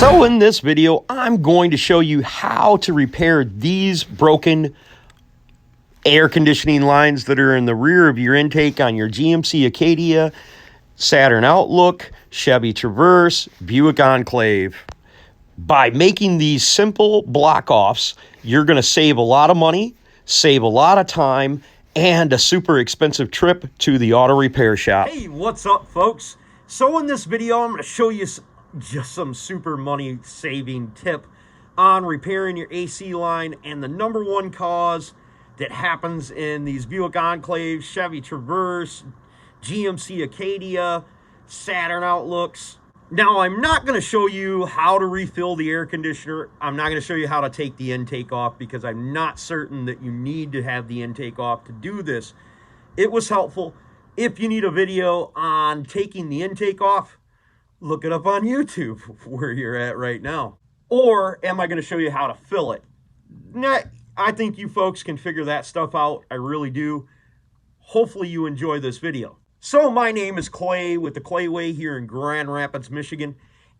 So in this video, I'm going to show you how to repair these broken air conditioning lines that are in the rear of your intake on your GMC Acadia, Saturn Outlook, Chevy Traverse, Buick Enclave. By making these simple block-offs, you're going to save a lot of money, save a lot of time, and a super expensive trip to the auto repair shop. Hey, what's up, folks? So in this video, I'm going to show you just some super money saving tip on repairing your AC line. And the number one cause that happens in these Buick Enclaves, Chevy Traverse, GMC Acadia, Saturn Outlooks. Now, I'm not going to show you how to refill the air conditioner. I'm not going to show you how to take the intake off because I'm not certain that you need to have the intake off to do this. It was helpful. If you need a video on taking the intake off, look it up on YouTube where you're at right now. Or am I going to show you how to fill it? Nah, I think you folks can figure that stuff out. I really do. Hopefully you enjoy this video. So my name is Clay with the Clay Way here in Grand Rapids, Michigan.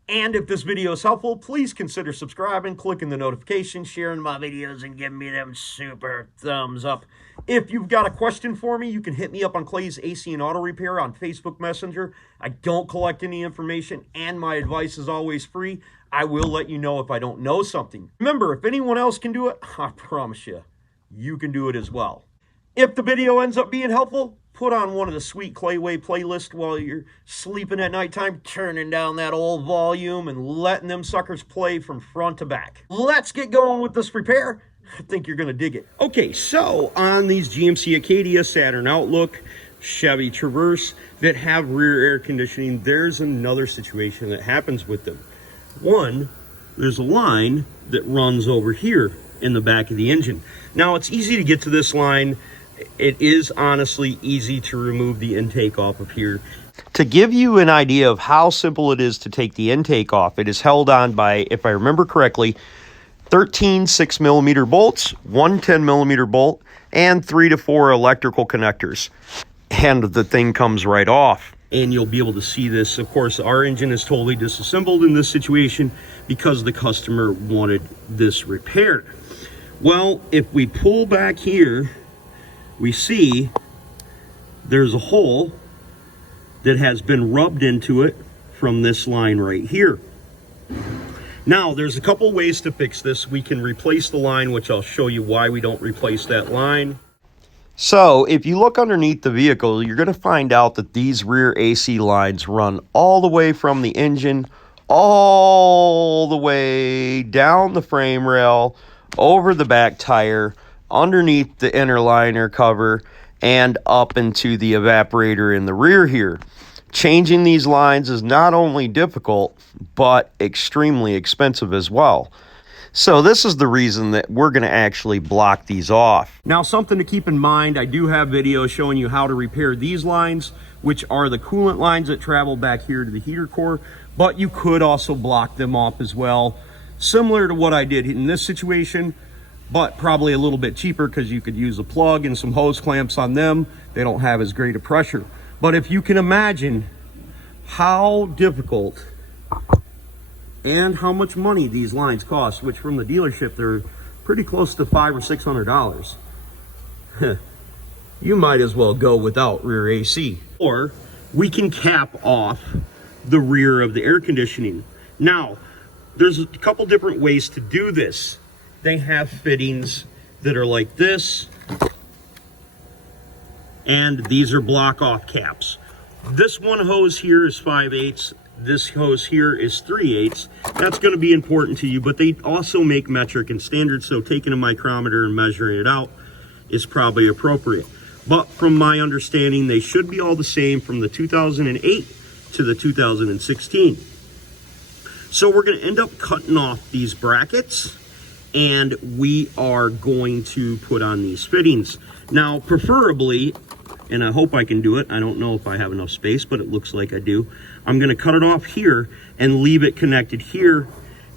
And if this video is helpful, please consider subscribing, clicking the notification, sharing my videos, and giving me them super thumbs up. If you've got a question for me, you can hit me up on Clay's AC and Auto Repair on Facebook Messenger. I don't collect any information, and my advice is always free. I will let you know if I don't know something. Remember, if anyone else can do it, I promise you, you can do it as well. If the video ends up being helpful, put on one of the sweet Clayway playlists while you're sleeping at nighttime, turning down that old volume and letting them suckers play from front to back. Let's get going with this repair. I think you're going to dig it. Okay, so on these GMC Acadia, Saturn Outlook, Chevy Traverse that have rear air conditioning, there's another situation that happens with them. One, there's a line that runs over here in the back of the engine. Now, it's easy to get to this line. It is honestly easy to remove the intake off of here. To give you an idea of how simple it is to take the intake off, it is held on by, if I remember correctly, 13 6mm bolts, one 10mm bolt, and 3 to 4 electrical connectors. And the thing comes right off. And you'll be able to see this. Of course, our engine is totally disassembled in this situation because the customer wanted this repaired. Well, if we pull back here, we see there's a hole that has been rubbed into it from this line right here. Now, there's a couple ways to fix this. We can replace the line, which I'll show you why we don't replace that line. So, if you look underneath the vehicle, you're going to find out that these rear AC lines run all the way from the engine, all the way down the frame rail, over the back tire, underneath the inner liner cover, and up into the evaporator in the rear here. Changing these lines is not only difficult, but extremely expensive as well. So this is the reason that we're going to actually block these off. Now, something to keep in mind, I do have videos showing you how to repair these lines, which are the coolant lines that travel back here to the heater core, but you could also block them off as well, similar to what I did in this situation, but probably a little bit cheaper because you could use a plug and some hose clamps on them. They don't have as great a pressure. But if you can imagine how difficult and how much money these lines cost, which from the dealership, they're pretty close to $500 or $600. You might as well go without rear AC. Or we can cap off the rear of the air conditioning. Now, there's a couple different ways to do this. They have fittings that are like this, and these are block-off caps. This one hose here is 5/8. This hose here is 3/8. That's going to be important to you, but they also make metric and standard, so taking a micrometer and measuring it out is probably appropriate. But from my understanding, they should be all the same from the 2008 to the 2016. So we're going to end up cutting off these brackets, and we are going to put on these fittings. Now, preferably, and I hope I can do it. I don't know if I have enough space, but it looks like I do. I'm going to cut it off here and leave it connected here,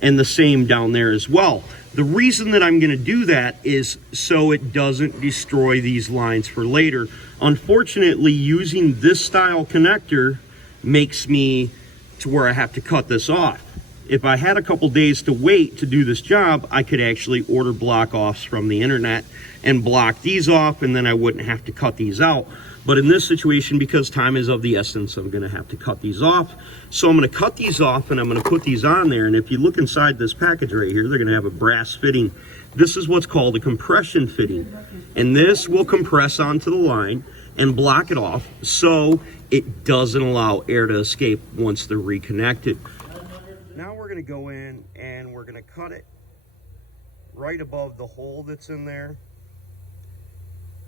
and the same down there as well. The reason that I'm going to do that is so it doesn't destroy these lines for later. Unfortunately, using this style connector makes me to where I have to cut this off. if I had a couple days to wait to do this job, I could actually order block offs from the internet and block these off, and then I wouldn't have to cut these out. But in this situation, because time is of the essence, I'm gonna have to cut these off. So I'm gonna cut these off and I'm gonna put these on there. And if you look inside this package right here, they're gonna have a brass fitting. This is what's called a compression fitting. And this will compress onto the line and block it off so it doesn't allow air to escape once they're reconnected. Now we're gonna go in and we're gonna cut it right above the hole that's in there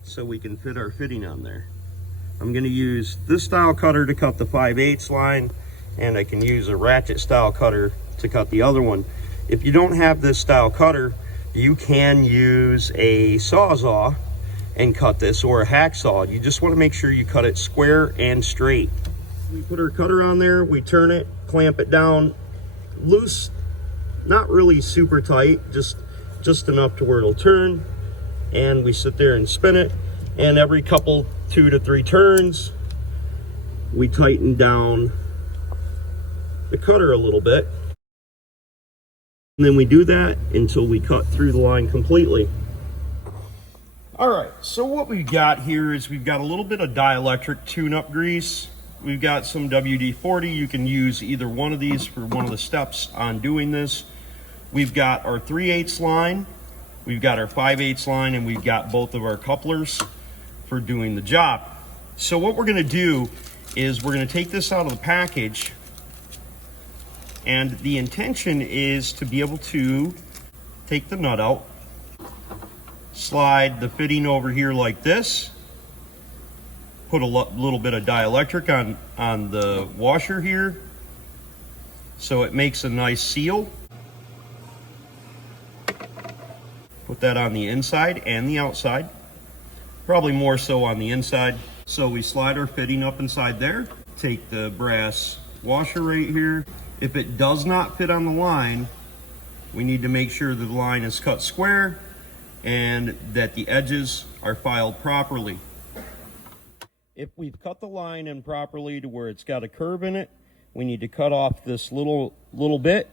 so we can fit our fitting on there. I'm gonna use this style cutter to cut the 5/8 line, and I can use a ratchet style cutter to cut the other one. If you don't have this style cutter, you can use a Sawzall and cut this, or a hacksaw. You just wanna make sure you cut it square and straight. We put our cutter on there, we turn it, clamp it down, loose, not really super tight, just enough to where it'll turn, and we sit there and spin it, and every couple 2 to 3 turns we tighten down the cutter a little bit, and then we do that until we cut through the line completely. All right, so what we've got here is we've got a little bit of dielectric tune-up grease. We've got some WD-40. You can use either one of these for one of the steps on doing this. We've got our 3/8 line, we've got our 5/8 line, and we've got both of our couplers for doing the job. So what we're gonna do is we're gonna take this out of the package, and the intention is to be able to take the nut out, slide the fitting over here like this, put a little bit of dielectric on the washer here so it makes a nice seal. Put that on the inside and the outside, probably more so on the inside. So we slide our fitting up inside there, take the brass washer right here. If it does not fit on the line, we need to make sure that the line is cut square and that the edges are filed properly. If we've cut the line in properly to where it's got a curve in it, we need to cut off this little bit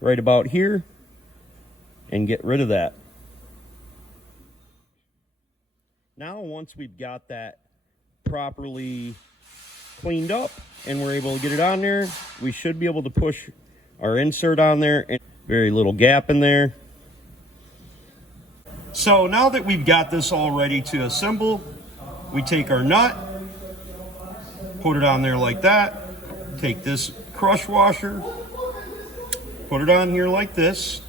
right about here and get rid of that. Now, once we've got that properly cleaned up and we're able to get it on there, we should be able to push our insert on there, and very little gap in there. So now that we've got this all ready to assemble, we take our nut, put it on there like that, take this crush washer, put it on here like this,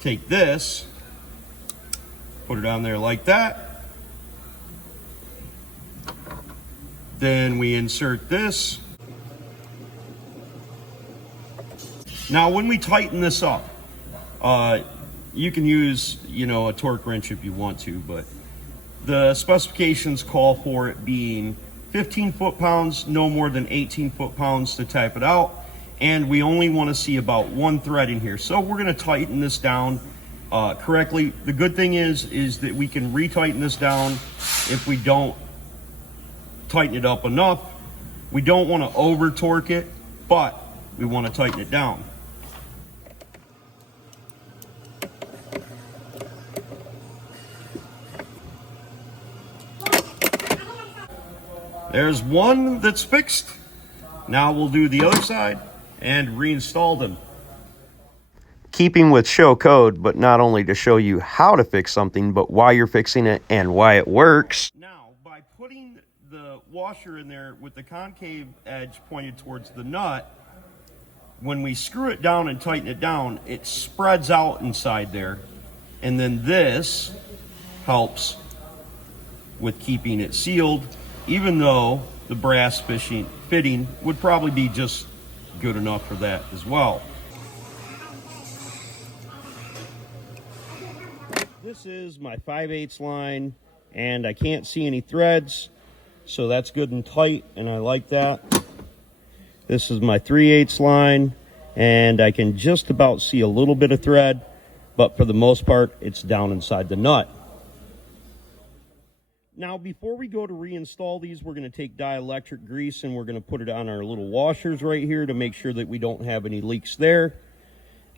take this, put it on there like that, then we insert this. Now when we tighten this up, you can use, a torque wrench if you want to, but the specifications call for it being 15 foot-pounds, no more than 18 foot-pounds to type it out, and we only want to see about 1 thread in here. So we're going to tighten this down correctly. The good thing is that we can retighten this down if we don't tighten it up enough. We don't want to over torque it, but we want to tighten it down. There's one that's fixed. Now we'll do the other side and reinstall them. Keeping with show code, but not only to show you how to fix something, but why you're fixing it and why it works. Now, by putting the washer in there with the concave edge pointed towards the nut, when we screw it down and tighten it down, it spreads out inside there. And then this helps with keeping it sealed, even though the brass fitting would probably be just good enough for that as well. This is my 5/8 line, and I can't see any threads, so that's good and tight, and I like that. This is my 3/8 line, and I can just about see a little bit of thread, but for the most part, it's down inside the nut. Now, before we go to reinstall these, we're going to take dielectric grease and we're going to put it on our little washers right here to make sure that we don't have any leaks there.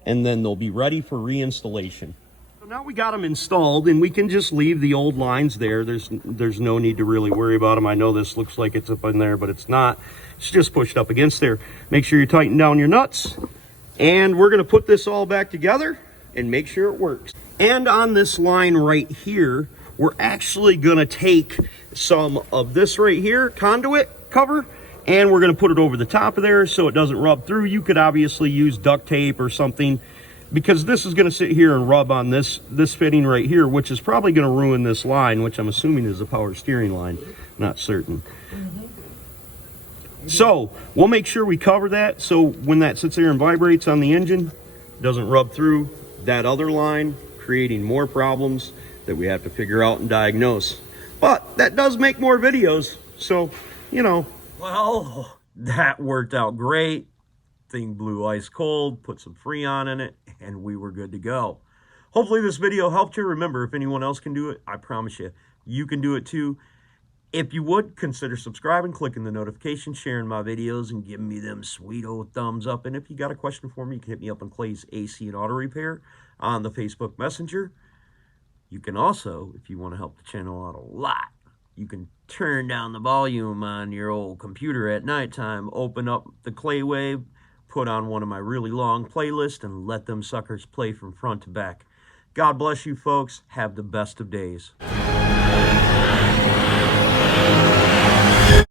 And then they'll be ready for reinstallation. So now we got them installed, and we can just leave the old lines there. There's no need to really worry about them. I know this looks like it's up in there, but it's not. It's just pushed up against there. Make sure you tighten down your nuts. And we're going to put this all back together and make sure it works. And on this line right here, we're actually going to take some of this right here, conduit cover, and we're going to put it over the top of there so it doesn't rub through. You could obviously use duct tape or something, because this is going to sit here and rub on this fitting right here, which is probably going to ruin this line, which I'm assuming is a power steering line. Not certain. So we'll make sure we cover that so when that sits there and vibrates on the engine, it doesn't rub through that other line, creating more problems that we have to figure out and diagnose. But that does make more videos, so, you know. Well, that worked out great. Thing blew ice cold, put some Freon in it, and we were good to go. Hopefully this video helped you. Remember, if anyone else can do it, I promise you, you can do it too. If you would, consider subscribing, clicking the notification, sharing my videos, and giving me them sweet old thumbs up. And if you got a question for me, you can hit me up on Clay's AC and Auto Repair on the Facebook Messenger. You can also, if you want to help the channel out a lot, you can turn down the volume on your old computer at nighttime, open up the Clay Wave, put on one of my really long playlists, and let them suckers play from front to back. God bless you folks. Have the best of days.